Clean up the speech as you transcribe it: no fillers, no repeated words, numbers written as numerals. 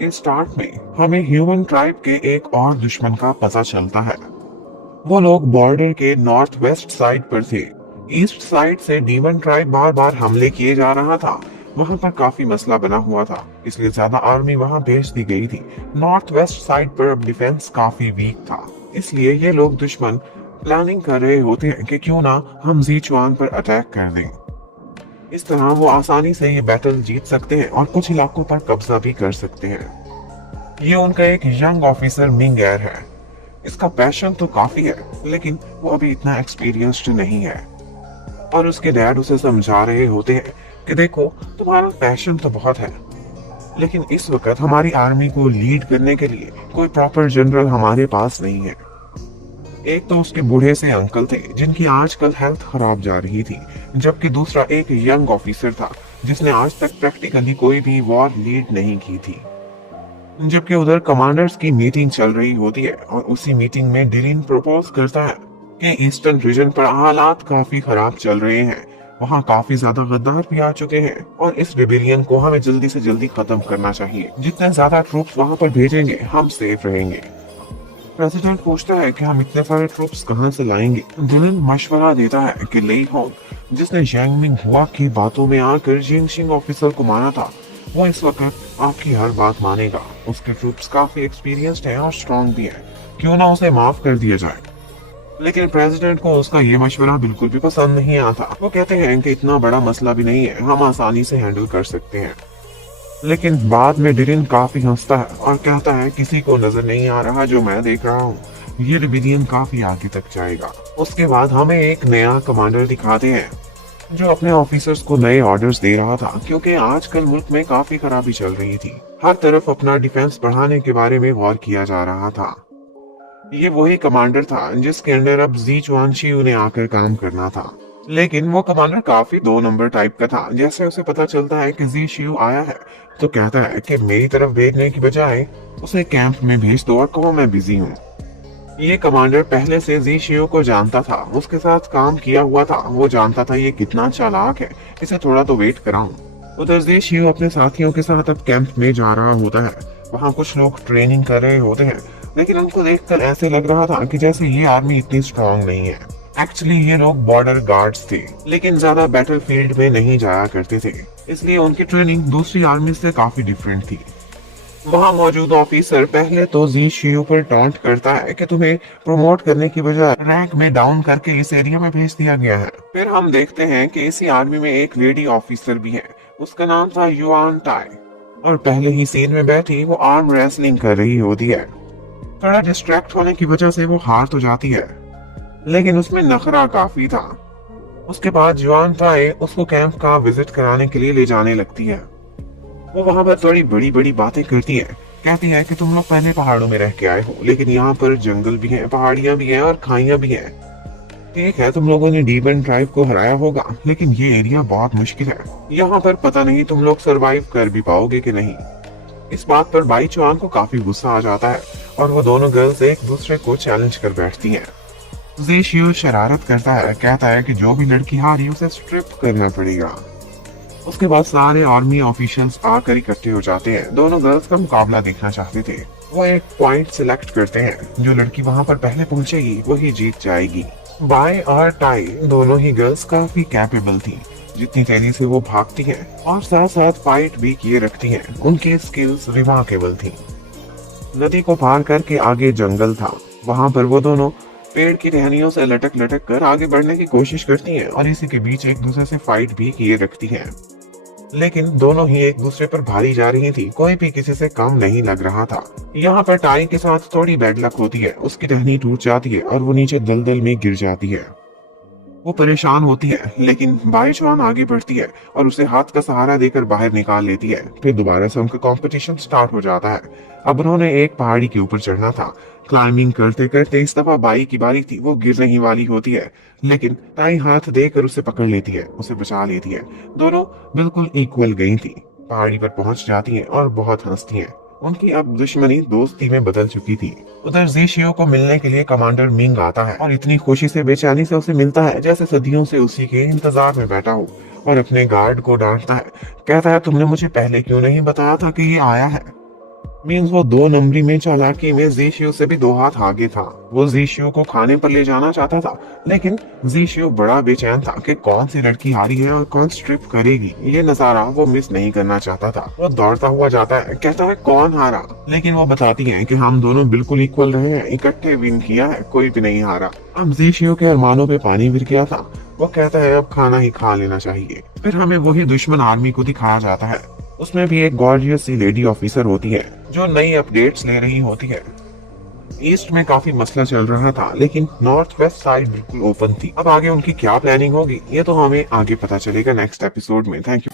के स्टार्ट में हमें ह्यूमन ट्राइब के एक और दुश्मन का पता चलता है। वो लोग बॉर्डर के नॉर्थ वेस्ट साइड पर थे। ईस्ट साइड से डीमन ट्राइब बार बार हमले किए जा रहा था। वहां पर काफी मसला बना हुआ था, इसलिए ज्यादा आर्मी वहां भेज दी गई थी। नॉर्थ वेस्ट साइड पर अब डिफेंस काफी वीक था, इसलिए ये लोग दुश्मन प्लानिंग कर रहे होते हैं कि क्यों ना हम ज़ीचुआन पर अटैक कर दें। इस तरह वो आसानी से ये बैटल जीत सकते हैं और कुछ इलाकों पर कब्जा भी कर सकते हैं। ये उनका एक यंग ऑफिसर मिंगेर है। इसका पैशन तो काफी है, लेकिन वो अभी इतना एक्सपीरियंस्ड नहीं है। और उसके डैड उसे समझा रहे होते हैं कि देखो, तुम्हारा पैशन तो बहुत है, लेकिन इस वक्त हमारी आर्मी को लीड करने के लिए कोई प्रॉपर जनरल हमारे पास नहीं है। एक तो उसके बूढ़े से अंकल थे जिनकी आजकल हेल्थ खराब जा रही थी, जबकि दूसरा एक यंग ऑफिसर था जिसने आज तक प्रैक्टिकली कोई भी वॉर लीड नहीं की थी। जबकि उधर कमांडर्स की मीटिंग चल रही होती है और उसी मीटिंग में डिरिन प्रपोज करता है कि ईस्टर्न रीजन पर हालात काफी खराब चल रहे हैं। वहाँ काफी ज्यादा गद्दार भी आ चुके हैं और इस रिबेलियन को हमें जल्दी से जल्दी खत्म करना चाहिए। जितने ज्यादा ट्रूप्स वहाँ पर भेजेंगे हम सेफ रहेंगे। प्रेसिडेंट पूछता है कि हम इतने सारे ट्रूप्स कहाँ से लाएंगे। डिरिन मशवरा देता है कि लेई होंग, जिसने यांगमिंग हुआ की बातों में आकर जिंगशिंग ऑफिसर को मारा था, वो इस वक्त आपकी हर बात मानेगा। उसके ट्रूप्स काफी एक्सपीरियंस्ड हैं और स्ट्रॉन्ग भी हैं। क्यों ना उसे माफ कर दिया जाए। लेकिन प्रेसिडेंट को उसका ये मशवरा बिल्कुल भी पसंद नहीं आता। वो कहते हैं कि इतना बड़ा मसला भी नहीं है, हम आसानी से हैंडल कर सकते हैं। लेकिन बाद में डिरिन काफी हंसता है और कहता है किसी को नजर नहीं आ रहा जो मैं देख रहा हूँ, ये रिबेलियन काफी आगे तक जाएगा। उसके बाद हमें एक नया कमांडर दिखाते हैं जो अपने ऑफिसर्स को नए ऑर्डर्स दे रहा था, क्योंकि आजकल मुल्क में काफी खराबी चल रही थी। हर तरफ अपना डिफेंस बढ़ाने के बारे में गौर किया जा रहा था। ये वही कमांडर था जिसके अंडर अब ज़ीचुआन शियू ने आकर काम करना था। लेकिन वो कमांडर काफी 2 नंबर टाइप का था। जैसे उसे पता चलता है कि जी शियू आया है, तो कहता है कि मेरी तरफ भेजने की बजाय उसे कैंप में भेज दो और कहो मैं बिजी हूँ। ये कमांडर पहले से जी शियू को जानता था, उसके साथ काम किया हुआ था। वो जानता था ये कितना चालाक है, इसे थोड़ा तो वेट कराऊं। उधर जी शियू अपने साथियों के साथ अब कैंप में जा रहा होता है। वहाँ कुछ लोग ट्रेनिंग कर रहे होते हैं, लेकिन उनको देखकर ऐसे लग रहा था कि जैसे ये आर्मी इतनी स्ट्रांग नहीं है। एक्चुअली ये लोग बॉर्डर गार्ड्स थे, लेकिन ज्यादा बैटलफील्ड में नहीं जाया करते थे, इसलिए उनकी ट्रेनिंग दूसरी आर्मी से काफी डिफरेंट थी। वहाँ मौजूद ऑफिसर पहले तो जी शियू पर टॉन्ट करता है कि तुम्हें प्रमोट करने की बजाय रैंक में डाउन करके इस एरिया में भेज दिया गया है। फिर हम देखते हैं कि इसी आर्मी में एक लेडी ऑफिसर भी है, उसका नाम था युआन टाई, और पहले ही सीन में बैठी वो आर्म रेसलिंग कर रही होती है। थोड़ा डिस्ट्रैक्ट होने की वजह से वो हार तो जाती है, लेकिन उसमें नखरा काफी था। उसके बाद जुआन टाई उसको कैंप का विजिट कराने के लिए ले जाने लगती है। वो वहाँ पर थोड़ी बड़ी बड़ी बातें करती है, कहती है कि तुम लोग पहले पहाड़ों में रह के आए हो, लेकिन यहाँ पर जंगल भी है, पहाड़ियाँ भी हैं और खाइयाँ भी हैं। ठीक है, तुम लोगों ने डीमन ट्राइब को हराया होगा, लेकिन ये एरिया बहुत मुश्किल है। यहाँ पर पता नहीं तुम लोग सरवाइव कर भी पाओगे कि नहीं। इस बात पर बाई चुआन को काफी गुस्सा आ जाता है और वो दोनों गर्ल्स एक दूसरे को चैलेंज कर बैठती हैं। जी शियू शरारत करता है, कहता है कि जो भी लड़की हारी उसे स्ट्रिप करना पड़ेगा। उसके बाद सारे आर्मी ऑफिशियल्स आकर इकट्ठे हो जाते हैं। दोनों गर्ल्स का मुकाबला देखना चाहते थे। वो एक पॉइंट सिलेक्ट करते हैं, जो लड़की वहां पर पहले पहुंचेगी वही जीत जाएगी। बाय और टाई दोनों ही गर्ल्स काफी कैपेबल थी। जितनी तेजी से वो भागती है और साथ साथ फाइट भी किए रखती हैं, उनकी स्किल्स रिमार्केबल थी। नदी को पार करके आगे जंगल था। वहां पर वो दोनों पेड़ की टहनियों से लटक लटक कर आगे बढ़ने की कोशिश करती हैं और इसी के बीच एक दूसरे से फाइट भी किए रखती हैं। लेकिन दोनों ही एक दूसरे पर भारी जा रही थी, कोई भी किसी से कम नहीं लग रहा था। यहाँ पर टाई के साथ थोड़ी बैड लक होती है, उसकी टहनी टूट जाती है और वो नीचे दलदल में गिर जाती है। वो परेशान होती है, लेकिन बाई चुआन आगे बढ़ती है और उसे हाथ का सहारा देकर बाहर निकाल लेती है। फिर दोबारा से उनका कंपटीशन स्टार्ट हो जाता है। अब उन्होंने एक पहाड़ी के ऊपर चढ़ना था। क्लाइंबिंग करते करते इस दफा बाई की बारी थी, वो गिरने ही वाली होती है, लेकिन टाई हाथ देकर उसे पकड़ लेती है, उसे बचा लेती है। दोनों बिल्कुल इक्वल गई थी। पहाड़ी पर पहुंच जाती हैं और बहुत हंसती हैं। उनकी अब दुश्मनी दोस्ती में बदल चुकी थी। उधर जी शियो को मिलने के लिए कमांडर मिंग आता है और इतनी खुशी से बेचैनी से उसे मिलता है जैसे सदियों से उसी के इंतजार में बैठा हो। और अपने गार्ड को डांटता है। कहता है तुमने मुझे पहले क्यों नहीं बताया था कि ये आया है। मीन्स वो 2 नंबरी में चालाकी में जीशियो से भी 2 हाथ आगे था। वो जीशियो को खाने पर ले जाना चाहता था, लेकिन जीशियो बड़ा बेचैन था कि कौन सी लड़की हारी है और कौन स्ट्रिप करेगी। ये नजारा वो मिस नहीं करना चाहता था। वो दौड़ता हुआ जाता है, कहता है कौन हारा, लेकिन वो बताती है कि हम दोनों बिल्कुल इक्वल रहे हैं, इकट्ठे विन किया है, कोई भी नहीं हारा। अब जीशियो के अरमानों पे पानी गिर गया था। वो कहता है अब खाना ही खा लेना चाहिए। फिर हमें वही दुश्मन आर्मी को दिखाया जाता है। उसमें भी एक गॉर्जियस सी लेडी ऑफिसर होती है जो नई अपडेट्स ले रही होती है। ईस्ट में काफी मसला चल रहा था, लेकिन नॉर्थ वेस्ट साइड बिल्कुल ओपन थी। अब आगे उनकी क्या प्लानिंग होगी ये तो हमें आगे पता चलेगा नेक्स्ट एपिसोड में। Thank you.